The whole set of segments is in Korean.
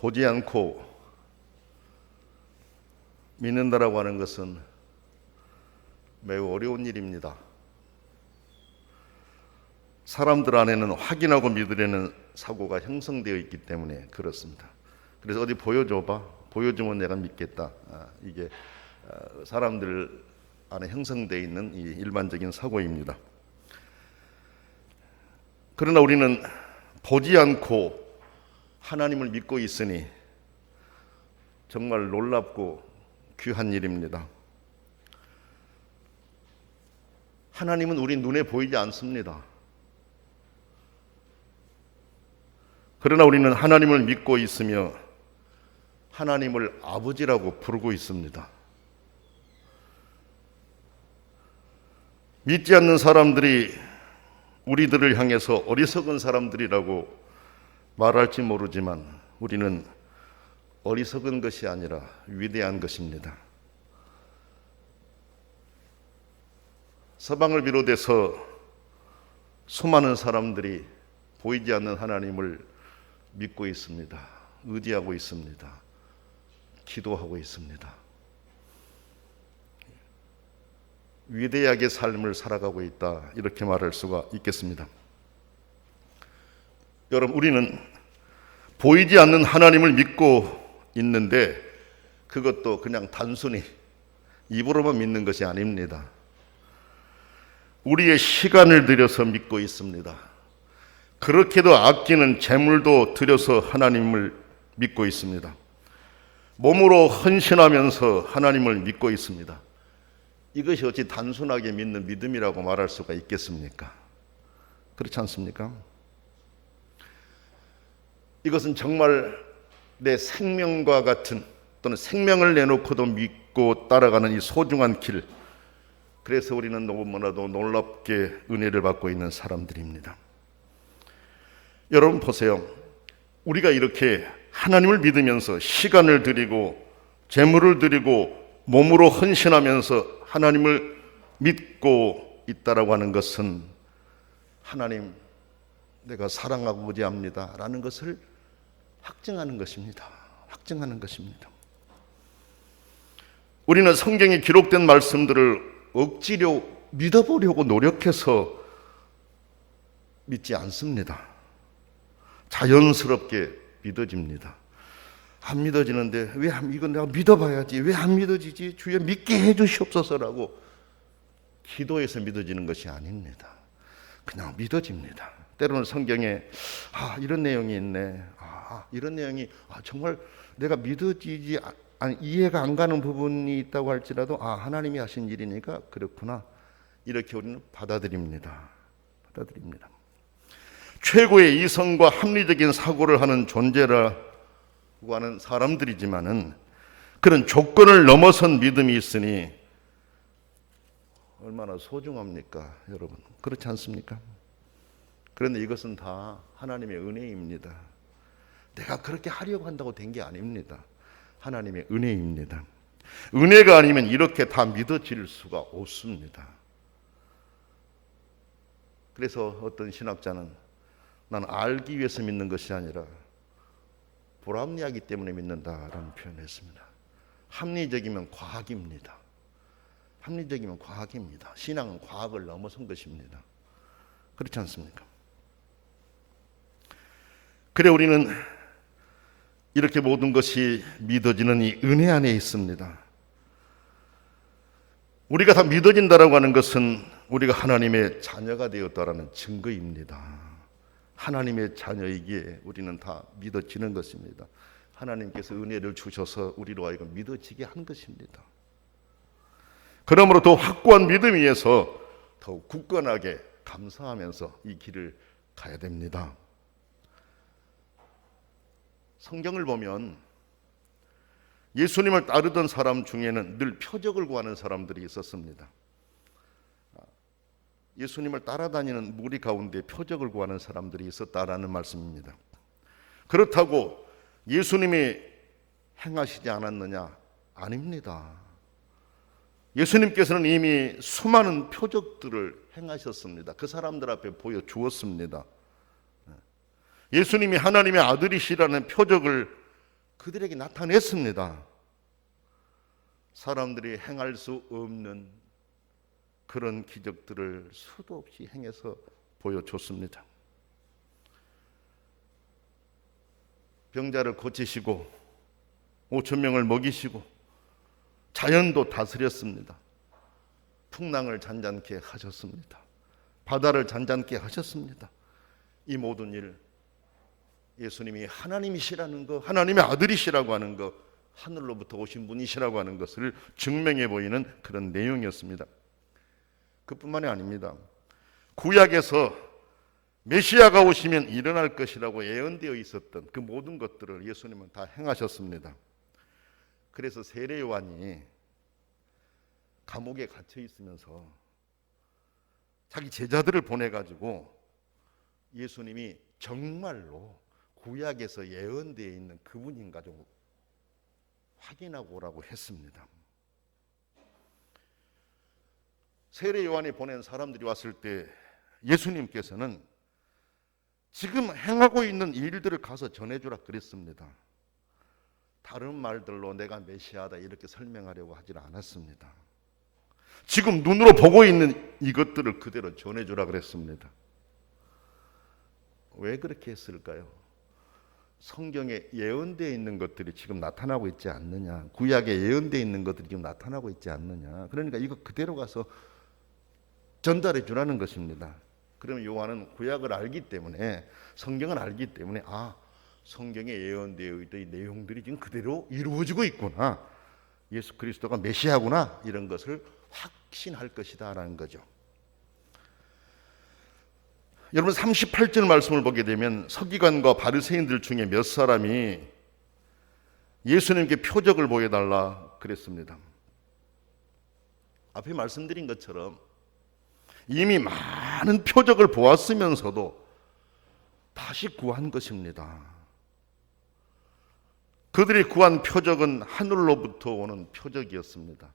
보지 않고 믿는다라고 하는 것은 매우 어려운 일입니다. 사람들 안에는 확인하고 믿으려는 사고가 형성되어 있기 때문에 그렇습니다. 그래서 어디 보여줘봐, 보여주면 내가 믿겠다. 이게 사람들 안에 형성되어 있는 이 일반적인 사고입니다. 그러나 우리는 보지 않고 하나님을 믿고 있으니 정말 놀랍고 귀한 일입니다. 하나님은 우리 눈에 보이지 않습니다. 그러나 우리는 하나님을 믿고 있으며 하나님을 아버지라고 부르고 있습니다. 믿지 않는 사람들이 우리들을 향해서 어리석은 사람들이라고 말할지 모르지만 우리는 어리석은 것이 아니라 위대한 것입니다. 서방을 비롯해서 수많은 사람들이 보이지 않는 하나님을 믿고 있습니다. 의지하고 있습니다. 기도하고 있습니다. 위대하게 삶을 살아가고 있다, 이렇게 말할 수가 있겠습니다. 여러분, 우리는 보이지 않는 하나님을 믿고 있는데 그것도 그냥 단순히 입으로만 믿는 것이 아닙니다. 우리의 시간을 들여서 믿고 있습니다. 그렇게도 아끼는 재물도 들여서 하나님을 믿고 있습니다. 몸으로 헌신하면서 하나님을 믿고 있습니다. 이것이 어찌 단순하게 믿는 믿음이라고 말할 수가 있겠습니까? 그렇지 않습니까? 이것은 정말 내 생명과 같은, 또는 생명을 내놓고도 믿고 따라가는 이 소중한 길, 그래서 우리는 너무나도 놀랍게 은혜를 받고 있는 사람들입니다. 여러분 보세요. 우리가 이렇게 하나님을 믿으면서 시간을 드리고 재물을 드리고 몸으로 헌신하면서 하나님을 믿고 있다라고 하는 것은 하나님, 내가 사랑하고 의지합니다 라는 것을 확증하는 것입니다. 확증하는 것입니다. 우리는 성경에 기록된 말씀들을 억지로 믿어보려고 노력해서 믿지 않습니다. 자연스럽게 믿어집니다. 안 믿어지는데 왜 이건 내가 믿어봐야지, 왜 안 믿어지지, 주여 믿게 해주시옵소서라고 기도해서 믿어지는 것이 아닙니다. 그냥 믿어집니다. 때로는 성경에 이런 내용이 있네, 이런 내용이 정말 내가 믿어지지, 이해가 안 가는 부분이 있다고 할지라도 하나님이 하신 일이니까 그렇구나, 이렇게 우리는 받아들입니다. 최고의 이성과 합리적인 사고를 하는 존재라고 하는 사람들이지만은 그런 조건을 넘어선 믿음이 있으니 얼마나 소중합니까, 여러분? 그렇지 않습니까? 그런데 이것은 다 하나님의 은혜입니다. 내가 그렇게 하려고 한다고 된 게 아닙니다. 하나님의 은혜입니다. 은혜가 아니면 이렇게 다 믿어질 수가 없습니다. 그래서 어떤 신학자는 나는 알기 위해서 믿는 것이 아니라 불합리하기 때문에 믿는다라는 표현을 했습니다. 합리적이면 과학입니다. 합리적이면 과학입니다. 신앙은 과학을 넘어선 것입니다. 그렇지 않습니까? 그래 우리는 이렇게 모든 것이 믿어지는 이 은혜 안에 있습니다. 우리가 다 믿어진다라고 하는 것은 우리가 하나님의 자녀가 되었다라는 증거입니다. 하나님의 자녀이기에 우리는 다 믿어지는 것입니다. 하나님께서 은혜를 주셔서 우리로 하여금 믿어지게 한 것입니다. 그러므로 더 확고한 믿음 위에서 더욱 굳건하게 감사하면서 이 길을 가야 됩니다. 성경을 보면 예수님을 따르던 사람 중에는 늘 표적을 구하는 사람들이 있었습니다. 예수님을 따라다니는 무리 가운데 표적을 구하는 사람들이 있었다라는 말씀입니다. 그렇다고 예수님이 행하시지 않았느냐? 아닙니다. 예수님께서는 이미 수많은 표적들을 행하셨습니다. 그 사람들 앞에 보여주었습니다. 예수님이 하나님의 아들이시라는 표적을 그들에게 나타냈습니다. 사람들이 행할 수 없는 그런 기적들을 수도 없이 행해서 보여줬습니다. 병자를 고치시고 5천 명을 먹이시고 자연도 다스렸습니다. 풍랑을 잔잔케 하셨습니다. 바다를 잔잔케 하셨습니다. 이 모든 일, 예수님이 하나님이시라는 것, 하나님의 아들이시라고 하는 것, 하늘로부터 오신 분이시라고 하는 것을 증명해 보이는 그런 내용이었습니다. 그뿐만이 아닙니다. 구약에서 메시아가 오시면 일어날 것이라고 예언되어 있었던 그 모든 것들을 예수님은 다 행하셨습니다. 그래서 세례 요한이 감옥에 갇혀 있으면서 자기 제자들을 보내가지고 예수님이 정말로 구약에서 예언되어 있는 그분인가 좀 확인하고 오라고 했습니다. 세례 요한이 보낸 사람들이 왔을 때 예수님께서는 지금 행하고 있는 일들을 가서 전해주라 그랬습니다. 다른 말들로 내가 메시아다 이렇게 설명하려고 하지 않았습니다. 지금 눈으로 보고 있는 이것들을 그대로 전해주라 그랬습니다. 왜 그렇게 했을까요? 성경에 예언되어 있는 것들이 지금 나타나고 있지 않느냐, 구약에 예언되어 있는 것들이 지금 나타나고 있지 않느냐, 그러니까 이거 그대로 가서 전달해 주라는 것입니다. 그러면 요한은 구약을 알기 때문에, 성경을 알기 때문에 성경에 예언되어 있던 이 내용들이 지금 그대로 이루어지고 있구나, 예수 그리스도가 메시아구나, 이런 것을 확신할 것이다 라는 거죠. 여러분 38절 말씀을 보게 되면 서기관과 바리새인들 중에 몇 사람이 예수님께 표적을 보여달라 그랬습니다. 앞에 말씀드린 것처럼 이미 많은 표적을 보았으면서도 다시 구한 것입니다. 그들이 구한 표적은 하늘로부터 오는 표적이었습니다.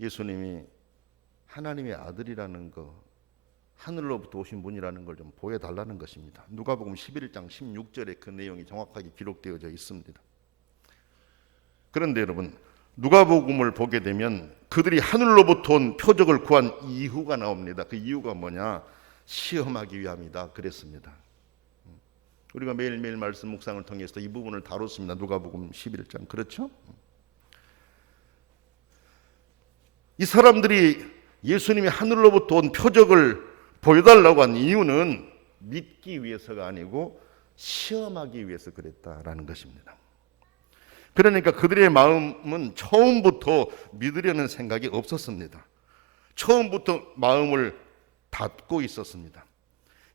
예수님이 하나님의 아들이라는 것, 하늘로부터 오신 분이라는 걸 좀 보여달라는 것입니다. 누가복음 11장 16절에 그 내용이 정확하게 기록되어져 있습니다. 그런데 여러분, 누가복음을 보게 되면 그들이 하늘로부터 온 표적을 구한 이유가 나옵니다. 그 이유가 뭐냐? 시험하기 위함이다 그랬습니다. 우리가 매일매일 말씀 묵상을 통해서 이 부분을 다뤘습니다. 누가복음 11장. 그렇죠? 이 사람들이 예수님이 하늘로부터 온 표적을 보여달라고 한 이유는 믿기 위해서가 아니고 시험하기 위해서 그랬다라는 것입니다. 그러니까 그들의 마음은 처음부터 믿으려는 생각이 없었습니다. 처음부터 마음을 닫고 있었습니다.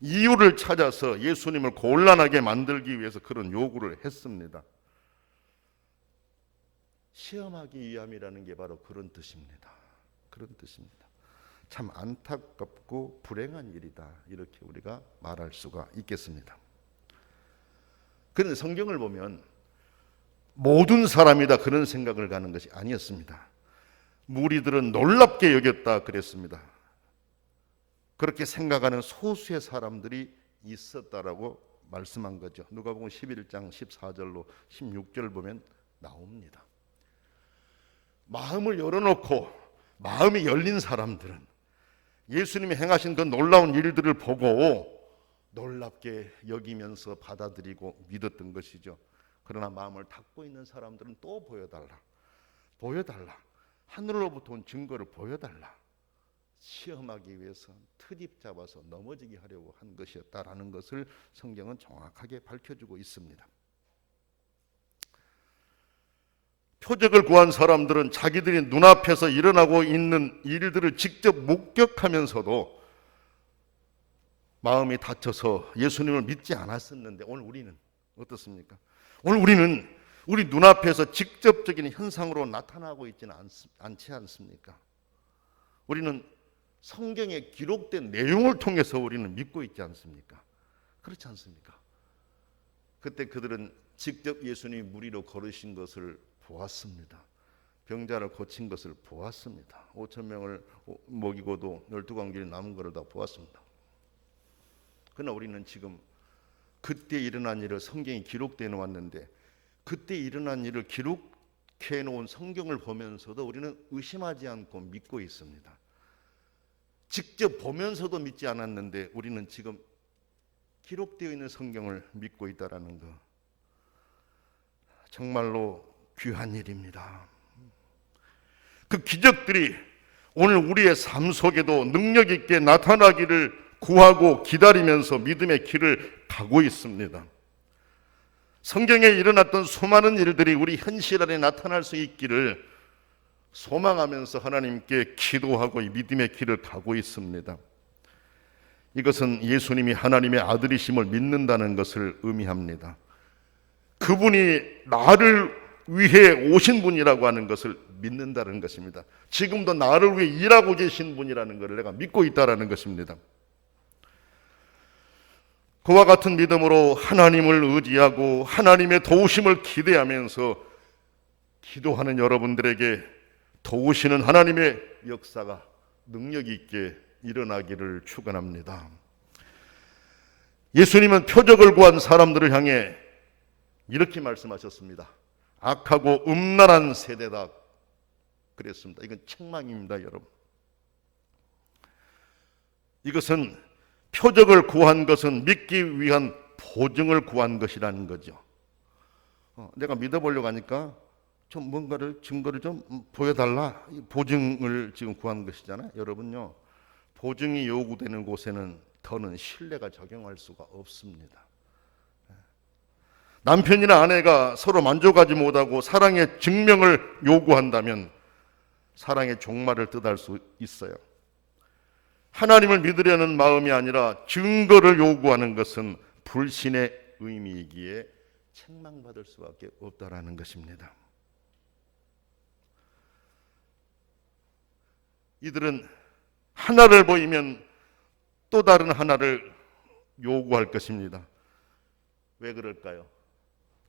이유를 찾아서 예수님을 곤란하게 만들기 위해서 그런 요구를 했습니다. 시험하기 위함이라는 게 바로 그런 뜻입니다. 그런 뜻입니다. 참 안타깝고 불행한 일이다, 이렇게 우리가 말할 수가 있겠습니다. 그런데 성경을 보면 모든 사람이다 그런 생각을 가는 것이 아니었습니다. 무리들은 놀랍게 여겼다 그랬습니다. 그렇게 생각하는 소수의 사람들이 있었다라고 말씀한 거죠. 누가복음 11장 14절로 16절 보면 나옵니다. 마음을 열어놓고 마음이 열린 사람들은 예수님이 행하신 그 놀라운 일들을 보고 놀랍게 여기면서 받아들이고 믿었던 것이죠. 그러나 마음을 닫고 있는 사람들은 또 보여달라, 하늘로부터 온 증거를 보여달라, 시험하기 위해서 트집 잡아서 넘어지게 하려고 한 것이었다라는 것을 성경은 정확하게 밝혀주고 있습니다. 표적을 구한 사람들은 자기들이 눈앞에서 일어나고 있는 일들을 직접 목격하면서도 마음이 닫혀서 예수님을 믿지 않았었는데, 오늘 우리는 어떻습니까? 오늘 우리는 우리 눈앞에서 직접적인 현상으로 나타나고 있지는 않지 않습니까? 우리는 성경에 기록된 내용을 통해서 우리는 믿고 있지 않습니까? 그렇지 않습니까? 그때 그들은 직접 예수님이 무리로 걸으신 것을 보았습니다. 병자를 고친 것을 보았습니다. 5천 명을 먹이고도 12광길이 남은 것을 다 보았습니다. 그러나 우리는 지금 그때 일어난 일을 성경이 기록되어 왔는데 그때 일어난 일을 기록해 놓은 성경을 보면서도 우리는 의심하지 않고 믿고 있습니다. 직접 보면서도 믿지 않았는데 우리는 지금 기록되어 있는 성경을 믿고 있다라는 것, 정말로 귀한 일입니다. 그 기적들이 오늘 우리의 삶 속에도 능력 있게 나타나기를 구하고 기다리면서 믿음의 길을 가고 있습니다. 성경에 일어났던 수많은 일들이 우리 현실 안에 나타날 수 있기를 소망하면서 하나님께 기도하고 이 믿음의 길을 가고 있습니다. 이것은 예수님이 하나님의 아들이심을 믿는다는 것을 의미합니다. 그분이 나를 위해 오신 분이라고 하는 것을 믿는다는 것입니다. 지금도 나를 위해 일하고 계신 분이라는 것을 내가 믿고 있다는 것입니다. 그와 같은 믿음으로 하나님을 의지하고 하나님의 도우심을 기대하면서 기도하는 여러분들에게 도우시는 하나님의 역사가 능력 있게 일어나기를 축원합니다. 예수님은 표적을 구한 사람들을 향해 이렇게 말씀하셨습니다. 악하고 음란한 세대다 그랬습니다. 이건 책망입니다, 여러분. 이것은 표적을 구한 것은 믿기 위한 보증을 구한 것이라는 거죠. 내가 믿어보려고 하니까 좀 뭔가를 증거를 좀 보여달라, 보증을 지금 구한 것이잖아요. 여러분요, 보증이 요구되는 곳에는 더는 신뢰가 적용할 수가 없습니다. 남편이나 아내가 서로 만족하지 못하고 사랑의 증명을 요구한다면 사랑의 종말을 뜻할 수 있어요. 하나님을 믿으려는 마음이 아니라 증거를 요구하는 것은 불신의 의미이기에 책망받을 수밖에 없다라는 것입니다. 이들은 하나를 보이면 또 다른 하나를 요구할 것입니다. 왜 그럴까요?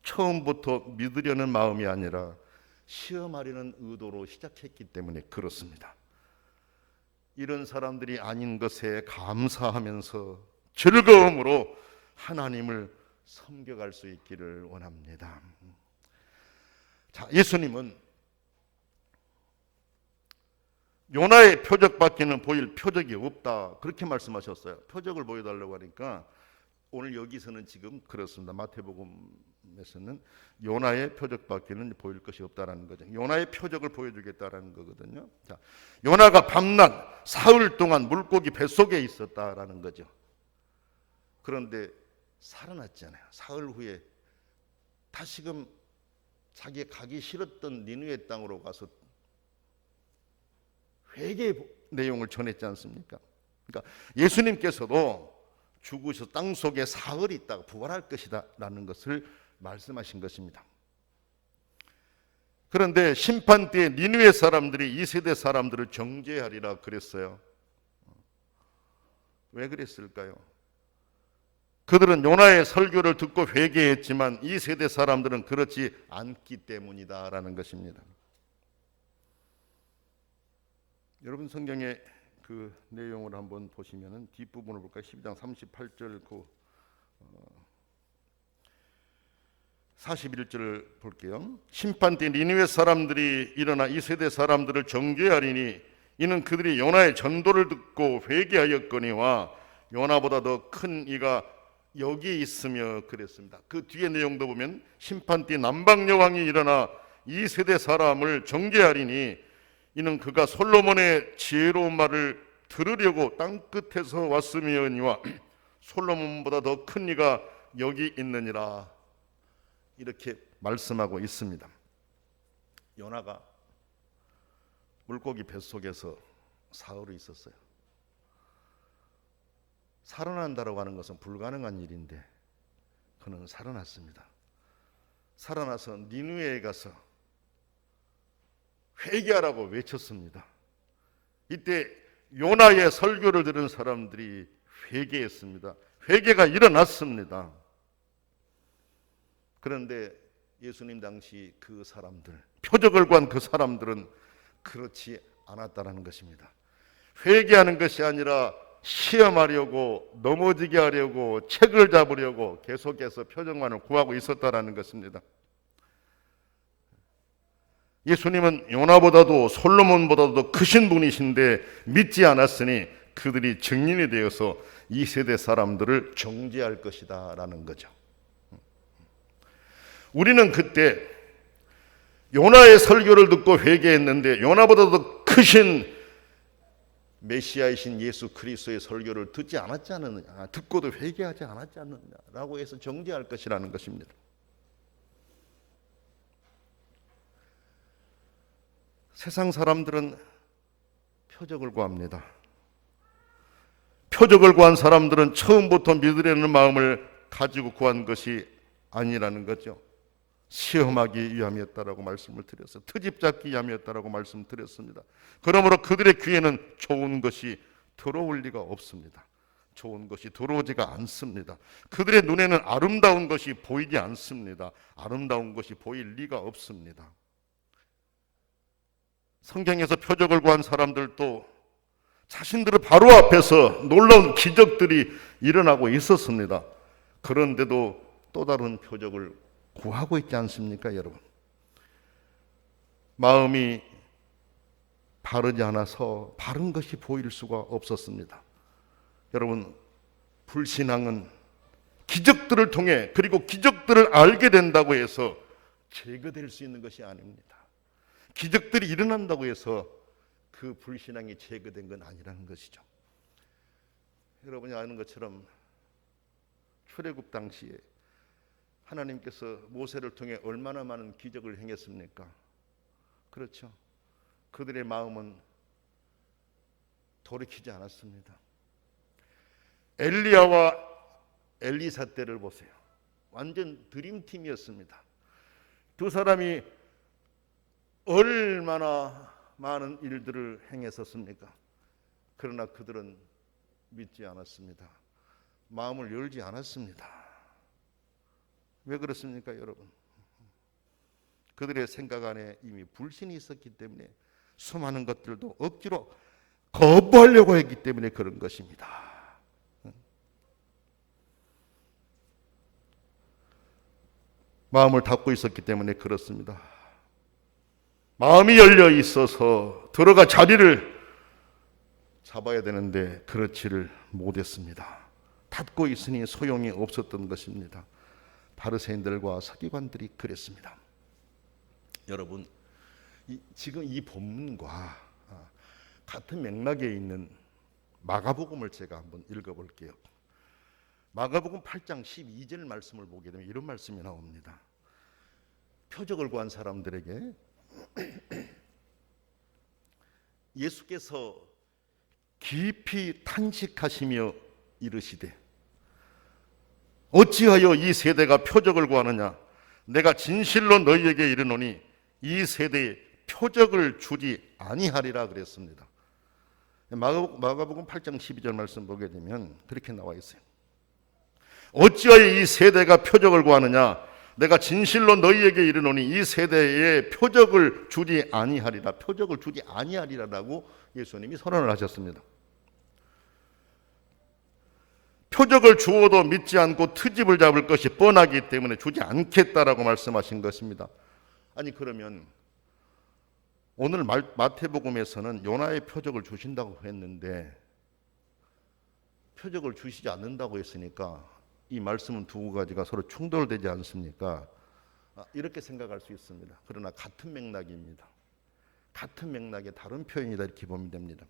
처음부터 믿으려는 마음이 아니라 시험하려는 의도로 시작했기 때문에 그렇습니다. 이런 사람들이 아닌 것에 감사하면서 즐거움으로 하나님을 섬겨갈 수 있기를 원합니다. 자, 예수님은 요나의 표적밖에는 보일 표적이 없다 그렇게 말씀하셨어요. 표적을 보여달라고 하니까 오늘 여기서는 지금 그렇습니다. 마태복음에서는 요나의 표적밖에는 보일 것이 없다라는 거죠. 요나의 표적을 보여주겠다라는 거거든요. 자, 요나가 밤낮 사흘 동안 물고기 뱃속에 있었다라는 거죠. 그런데 살아났잖아요. 사흘 후에 다시금 자기가 가기 싫었던 니느웨 땅으로 가서 회개의 내용을 전했지 않습니까? 그러니까 예수님께서도 죽으셔서 땅 속에 사흘이 있다가 부활할 것이다 라는 것을 말씀하신 것입니다. 그런데 심판 때에 니느웨 사람들이 이 세대 사람들을 정죄하리라 그랬어요. 왜 그랬을까요? 그들은 요나의 설교를 듣고 회개했지만 이 세대 사람들은 그렇지 않기 때문이다라는 것입니다. 여러분 성경의 그 내용을 한번 보시면은 뒷부분을 볼까요? 12장 38절 41절을 볼게요. 심판 때 니느웨 사람들이 일어나 이 세대 사람들을 정죄하리니 이는 그들이 요나의 전도를 듣고 회개하였거니와 요나보다 더 큰 이가 여기 있으며 그랬습니다. 그 뒤에 내용도 보면 심판 때 남방 여왕이 일어나 이 세대 사람을 정죄하리니 이는 그가 솔로몬의 지혜로운 말을 들으려고 땅끝에서 왔음이니와 솔로몬보다 더 큰 이가 여기 있느니라 이렇게 말씀하고 있습니다. 요나가 물고기 뱃속에서 사흘이 있었어요. 살아난다라고 하는 것은 불가능한 일인데 그는 살아났습니다. 살아나서 니느웨에 가서 회개하라고 외쳤습니다. 이때 요나의 설교를 들은 사람들이 회개했습니다. 회개가 일어났습니다. 그런데 예수님 당시 그 사람들, 표적을 구한 그 사람들은 그렇지 않았다는 것입니다. 회개하는 것이 아니라 시험하려고, 넘어지게 하려고, 책을 잡으려고 계속해서 표적만을 구하고 있었다는 것입니다. 예수님은 요나보다도 솔로몬보다도 더 크신 분이신데 믿지 않았으니 그들이 증인이 되어서 이 세대 사람들을 정죄할 것이다 라는 거죠. 우리는 그때 요나의 설교를 듣고 회개했는데 요나보다 더 크신 메시아이신 예수 그리스도의 설교를 듣지 않았지 않느냐, 듣고도 회개하지 않았지 않느냐라고 해서 정죄할 것이라는 것입니다. 세상 사람들은 표적을 구합니다. 표적을 구한 사람들은 처음부터 믿으려는 마음을 가지고 구한 것이 아니라는 거죠. 시험하기 위함이었다라고 말씀을 드렸어요. 트집 잡기 위함이었다라고 말씀드렸습니다. 그러므로 그들의 귀에는 좋은 것이 들어올 리가 없습니다. 좋은 것이 들어오지가 않습니다. 그들의 눈에는 아름다운 것이 보이지 않습니다. 아름다운 것이 보일 리가 없습니다. 성경에서 표적을 구한 사람들도 자신들의 바로 앞에서 놀라운 기적들이 일어나고 있었습니다. 그런데도 또 다른 표적을 구하고 있지 않습니까, 여러분? 마음이 바르지 않아서 바른 것이 보일 수가 없었습니다. 여러분, 불신앙은 기적들을 통해 그리고 기적들을 알게 된다고 해서 제거될 수 있는 것이 아닙니다. 기적들이 일어난다고 해서 그 불신앙이 제거된 건 아니라는 것이죠. 여러분이 아는 것처럼 출애굽 당시에 하나님께서 모세를 통해 얼마나 많은 기적을 행했습니까? 그렇죠. 그들의 마음은 돌이키지 않았습니다. 엘리야와 엘리사 때를 보세요. 완전 드림팀이었습니다. 두 사람이 얼마나 많은 일들을 행했었습니까? 그러나 그들은 믿지 않았습니다. 마음을 열지 않았습니다. 왜 그렇습니까, 여러분? 그들의 생각 안에 이미 불신이 있었기 때문에 수많은 것들도 억지로 거부하려고 했기 때문에 그런 것입니다. 마음을 닫고 있었기 때문에 그렇습니다. 마음이 열려 있어서 들어가 자리를 잡아야 되는데 그렇지를 못했습니다. 닫고 있으니 소용이 없었던 것입니다. 바리새인들과 서기관들이 그랬습니다. 여러분, 지금 이 본문과 같은 맥락에 있는 마가복음을 제가 한번 읽어볼게요. 마가복음 8장 12절 말씀을 보게 되면 이런 말씀이 나옵니다. 표적을 구한 사람들에게 예수께서 깊이 탄식하시며 이르시되 어찌하여 이 세대가 표적을 구하느냐? 내가 진실로 너희에게 이르노니 이 세대에 표적을 주지 아니하리라 그랬습니다. 마가복음 8장 12절 말씀 보게 되면 그렇게 나와 있어요. 어찌하여 이 세대가 표적을 구하느냐? 내가 진실로 너희에게 이르노니 이 세대에 표적을 주지 아니하리라. 표적을 주지 아니하리라라고 예수님이 선언을 하셨습니다. 표적을 주어도 믿지 않고 트집을 잡을 것이 뻔하기 때문에 주지 않겠다라고 말씀하신 것입니다. 아니 그러면 오늘 마태복음에서는 요나의 표적을 주신다고 했는데 표적을 주시지 않는다고 했으니까 이 말씀은 두 가지가 서로 충돌되지 않습니까? 이렇게 생각할 수 있습니다. 그러나 같은 맥락입니다. 같은 맥락의 다른 표현이다 이렇게 보면 됩니다.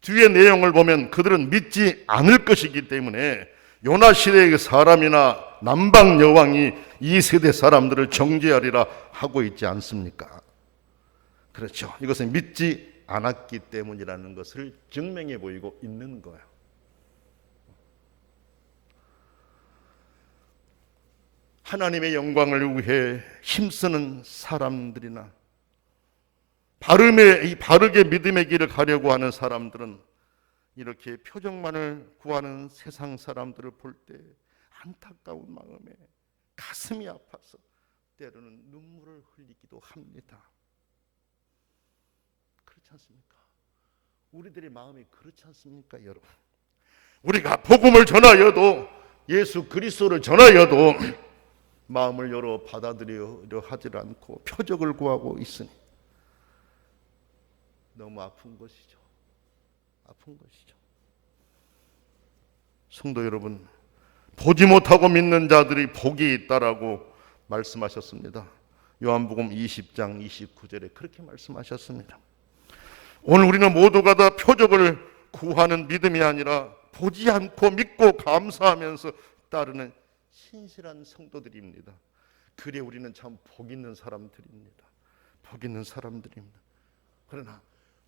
뒤의 내용을 보면 그들은 믿지 않을 것이기 때문에 요나 시대의 사람이나 남방 여왕이 이 세대 사람들을 정죄하리라 하고 있지 않습니까? 그렇죠. 이것은 믿지 않았기 때문이라는 것을 증명해 보이고 있는 거예요. 하나님의 영광을 위해 힘쓰는 사람들이나 바르게 믿음의 길을 가려고 하는 사람들은 이렇게 표적만을 구하는 세상 사람들을 볼 때 안타까운 마음에 가슴이 아파서 때로는 눈물을 흘리기도 합니다. 그렇지 않습니까? 우리들의 마음이 그렇지 않습니까, 여러분? 우리가 복음을 전하여도 예수 그리스도를 전하여도 마음을 열어 받아들이려 하지 않고 표적을 구하고 있으니 너무 아픈 것이죠. 아픈 것이죠. 성도 여러분, 보지 못하고 믿는 자들이 복이 있다라고 말씀하셨습니다. 요한복음 20장 29절에 그렇게 말씀하셨습니다. 오늘 우리는 모두가 다 표적을 구하는 믿음이 아니라 보지 않고 믿고 감사하면서 따르는 신실한 성도들입니다. 그래 우리는 참 복 있는 사람들입니다. 복 있는 사람들입니다. 그러나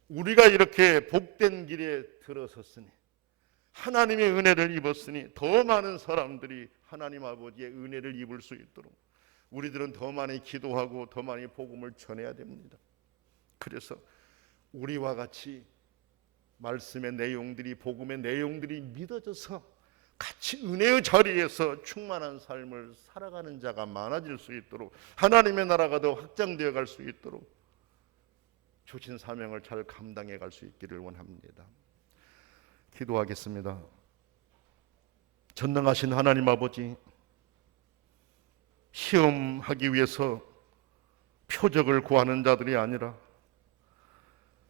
우리가 이렇게 복된 길에 들어섰으니 하나님의 은혜를 입었으니 더 많은 사람들이 하나님 아버지의 은혜를 입을 수 있도록 우리들은 더 많이 기도하고 더 많이 복음을 전해야 됩니다. 그래서 우리와 같이 말씀의 내용들이, 복음의 내용들이 믿어져서 같이 은혜의 자리에서 충만한 삶을 살아가는 자가 많아질 수 있도록, 하나님의 나라가 더 확장되어 갈 수 있도록 주신 사명을 잘 감당해 갈 수 있기를 원합니다. 기도하겠습니다. 전능하신 하나님 아버지, 시험하기 위해서 표적을 구하는 자들이 아니라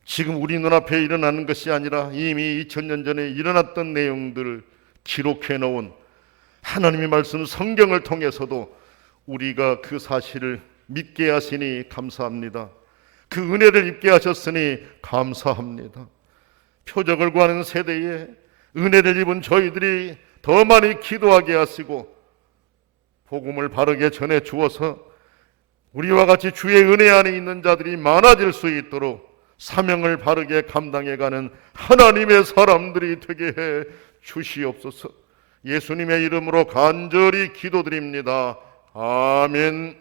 지금 우리 눈앞에 일어나는 것이 아니라 이미 2000년 전에 일어났던 내용들을 기록해 놓은 하나님의 말씀 성경을 통해서도 우리가 그 사실을 믿게 하시니 감사합니다. 그 은혜를 입게 하셨으니 감사합니다. 표적을 구하는 세대에 은혜를 입은 저희들이 더 많이 기도하게 하시고 복음을 바르게 전해 주어서 우리와 같이 주의 은혜 안에 있는 자들이 많아질 수 있도록 사명을 바르게 감당해가는 하나님의 사람들이 되게 해 주시옵소서. 예수님의 이름으로 간절히 기도드립니다. 아멘.